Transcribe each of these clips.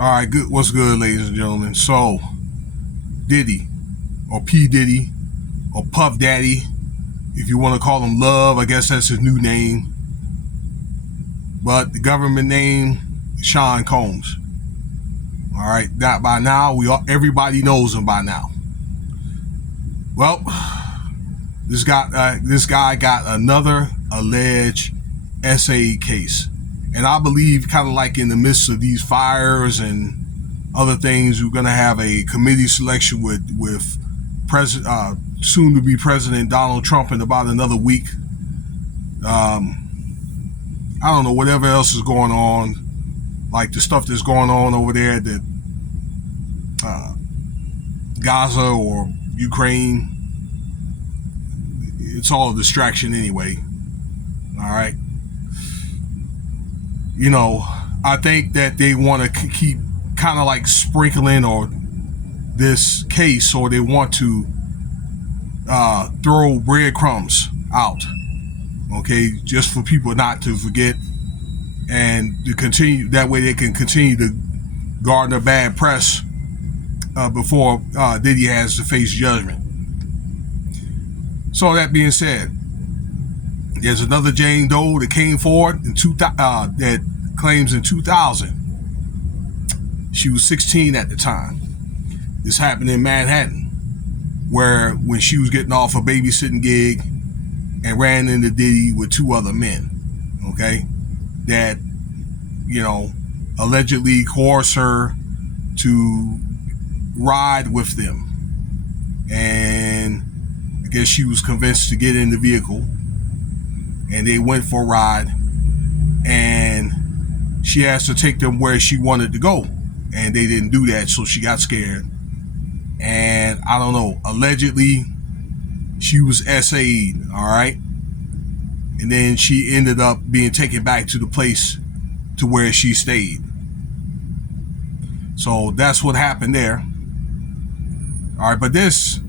All right, good. What's good, ladies and gentlemen? So, Diddy, or P Diddy, or Puff Daddy, if you want to call him Love, I guess that's his new name. But the government name, Sean Combs. All right, that by now everybody knows him by now. Well, this guy got another alleged SA case. And I believe, kind of like in the midst of these fires and other things, we're going to have a committee selection with soon to be President Donald Trump in about another week. I don't know, whatever else is going on, like the stuff that's going on over there that Gaza or Ukraine, it's all a distraction anyway. All right. You know, I think that they want to keep kind of like sprinkling or this case, or they want to throw breadcrumbs out, okay, just for people not to forget and to continue. That way they can continue to garner bad press before Diddy has to face judgment. So that being said, there's another Jane Doe that came forward that claims in 2000 she was 16 at the time. This happened in Manhattan, where when she was getting off a babysitting gig and ran into Diddy with two other men, okay, that, you know, allegedly coerced her to ride with them. And I guess she was convinced to get in the vehicle, and they went for a ride, and she asked to take them where she wanted to go, and they didn't do that, so she got scared. And I don't know, allegedly she was SA'd, all right, and then she ended up being taken back to the place to where she stayed. So that's what happened there. All right, but there's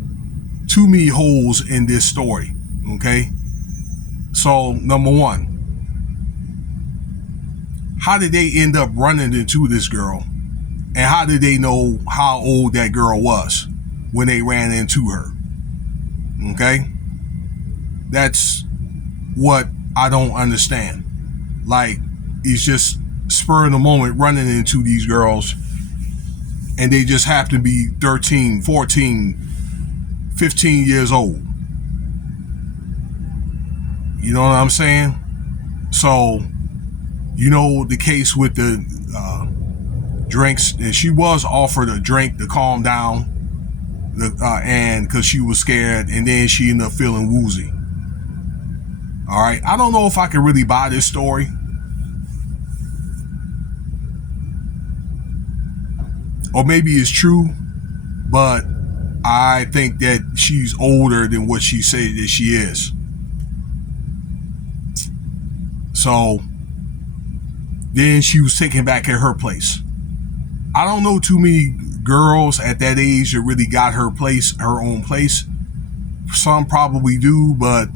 too many holes in this story, okay? So, number one, how did they end up running into this girl? And how did they know how old that girl was when they ran into her? Okay? That's what I don't understand. Like, it's just spur of the moment running into these girls, and they just have to be 13, 14, 15 years old. You know what I'm saying? So, you know, the case with the drinks, and she was offered a drink to calm down, and because she was scared, and then she ended up feeling woozy. All right, I don't know if I can really buy this story. Or maybe it's true, but I think that she's older than what she said that she is. So then she was taken back at her place. I don't know too many girls at that age that really got her own place. Some probably do, but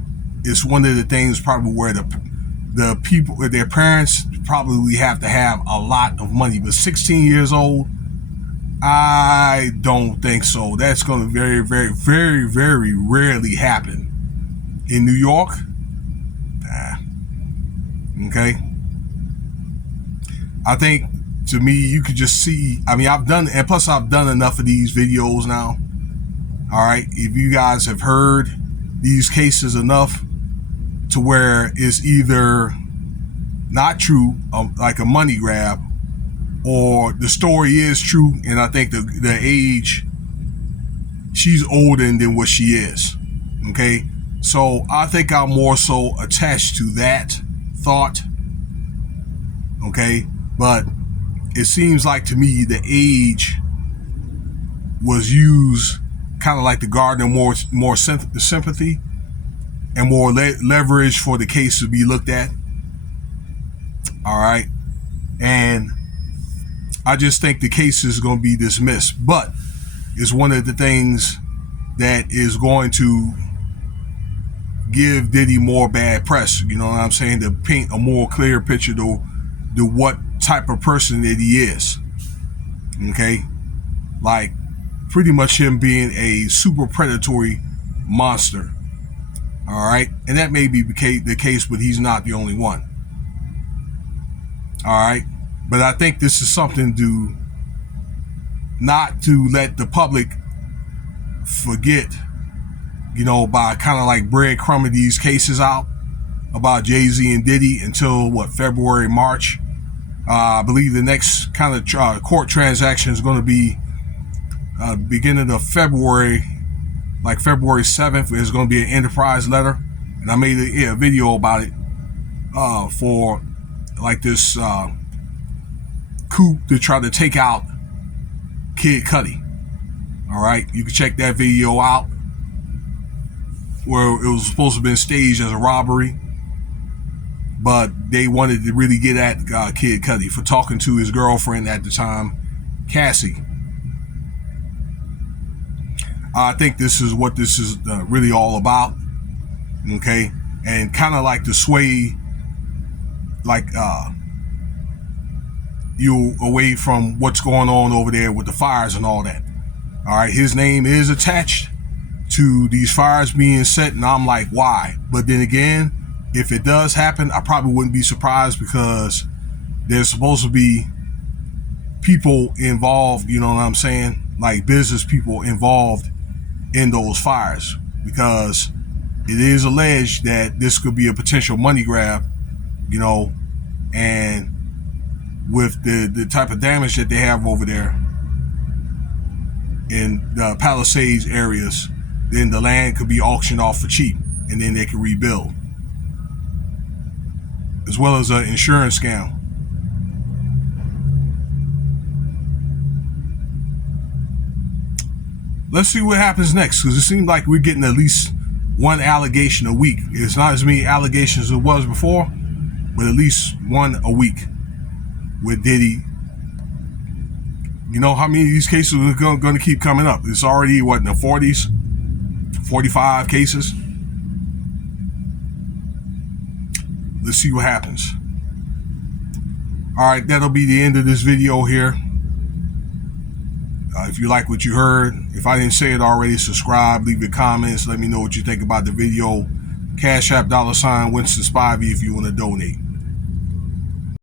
it's one of the things probably where the people, their parents probably have to have a lot of money. But 16 years old, I don't think so. That's going to very, very, very, very rarely happen. In New York, okay. I think, to me, you could just see, I mean, I've done enough of these videos now. All right. If you guys have heard these cases enough to where it's either not true, like a money grab, or the story is true, and I think the age, she's older than what she is. Okay. So I think I'm more so attached to that thought. Okay. But it seems like to me the age was used kind of like to garner more sympathy and more leverage for the case to be looked at. All right. And I just think the case is going to be dismissed. But it's one of the things that is going to give Diddy more bad press, you know what I'm saying, to paint a more clear picture to what type of person that he is. Okay, like pretty much him being a super predatory monster. All right, and that may be the case, but he's not the only one. All right, but I think this is something to not to let the public forget, by kind of like breadcrumbing these cases out about Jay-Z and Diddy until February, March. I believe the next kind of court transaction is going to be beginning of February, like February 7th. Is going to be an enterprise letter, and I made a video about it for like this coup to try to take out Kid Cudi. All right, you can check that video out, where it was supposed to have been staged as a robbery, but they wanted to really get at Kid Cudi for talking to his girlfriend at the time, Cassie. I think this is what this is really all about, okay? And kind of like to sway, like, you away from what's going on over there with the fires and all that. All right, his name is attached to these fires being set, and I'm like, why? But then again, if it does happen, I probably wouldn't be surprised, because there's supposed to be people involved, you know what I'm saying? Like business people involved in those fires, because it is alleged that this could be a potential money grab, and with the type of damage that they have over there in the Palisades areas, then the land could be auctioned off for cheap, and then they can rebuild, as well as an insurance scam. Let's see what happens next, because it seems like we're getting at least one allegation a week. It's not as many allegations as it was before, but at least one a week with Diddy. You know how many of these cases are going to keep coming up? It's already, in the 40s? 45 cases? Let's see what happens. All right, that'll be the end of this video here. If you like what you heard, if I didn't say it already, subscribe, leave your comments, let me know what you think about the video. Cash App $Winston Spivey if you want to donate.